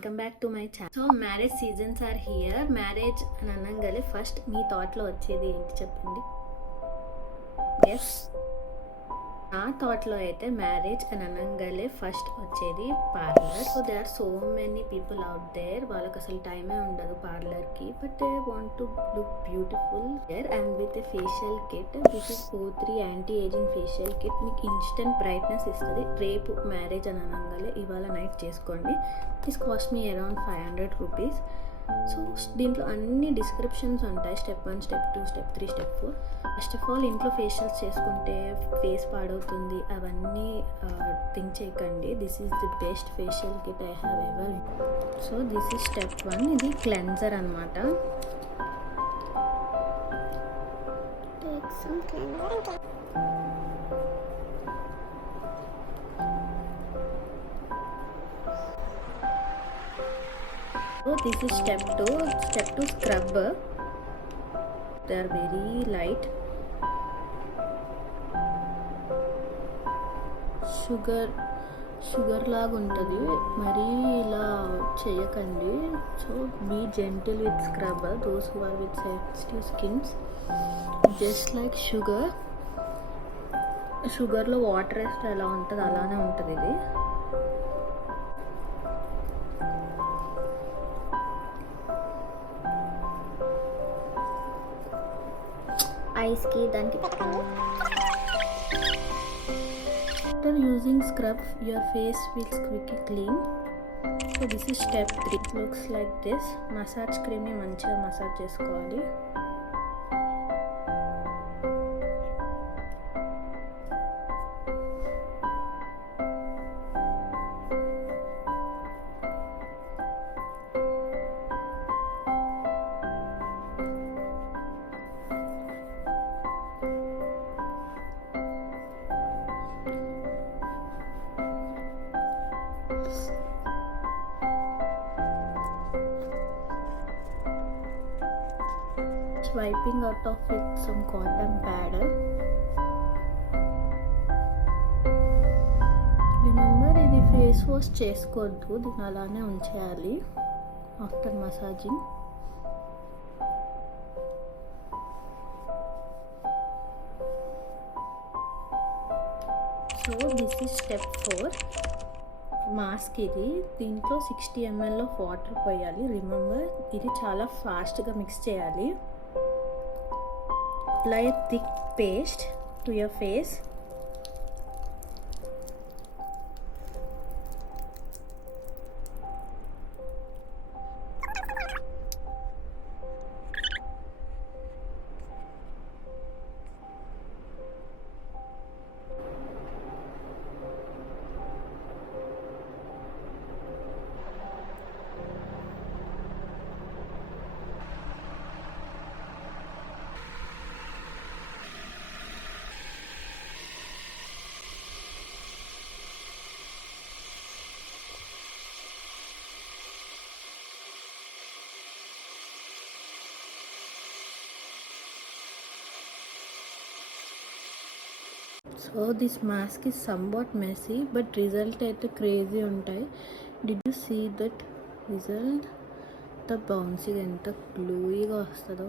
Welcome back to my channel. So marriage seasons are here. Marriage అని అనగానే ఫస్ట్ మీ థాట్లో వచ్చేది ఏంటి చెప్పండి? ఎస్, నా థాట్లో అయితే మ్యారేజ్ అని అనగానే ఫస్ట్ వచ్చేది parlour. So they are so many people out there, వాళ్ళకి అసలు టైమే ఉండదు పార్లర్కి, but they want to look beautiful. There and with a facial kit. This is O3 anti ageing facial kit. మీకు ఇన్స్టెంట్ బ్రైట్నెస్ ఇస్తుంది. రేపు marriage అని అనగానే ఇవాళ నైట్ చేసుకోండి. This cost me around 500 rupees. So దీంట్లో అన్ని డిస్క్రిప్షన్స్ ఉంటాయి, step 1, step 2, step 3, step 4. First of all ఇంట్లో ఫేషియల్స్ చేసుకుంటే ఫేస్ పాడవుతుంది, అవన్నీ థింక్ చేయకండి. This is the best facial kit I have ever. So this is step 1. ఇది క్లెన్జర్ అనమాట. So this is step 2. Step 2 scrub. They are very light. Sugar లాగా ఉంటుంది, మరీ ఇలా చేయకండి. So be gentle with scrub. Those who are with sensitive skins, just like షుగర్లో water వేస్తే ఎలా ఉంటుంది అలానే ఉంటుంది ఇది. ఐస్కి దానికి after using scrub your face will quickly clean. So this is step 3. It looks like this. Massage క్రీమ్ని మంచిగా మసాజ్ చేసుకోవాలి. Wiping out of with some cotton pad. Remember, ఇది ఫేస్ వాష్ చేసుకోవద్దు, దీన్ని అలానే ఉంచేయాలి after massaging. So this is step 4. Mask ఇది. దీంట్లో 60 ml ఆఫ్ వాటర్ పోయాలి. రిమెంబర్, ఇది చాలా ఫాస్ట్గా మిక్స్ చేయాలి. Apply a thick paste to your face. So this mask is somewhat messy, but result అయితే crazy ఉంటాయి. Did you see that result? The bouncing ఎంత గ్లూయిగా వస్తుందో.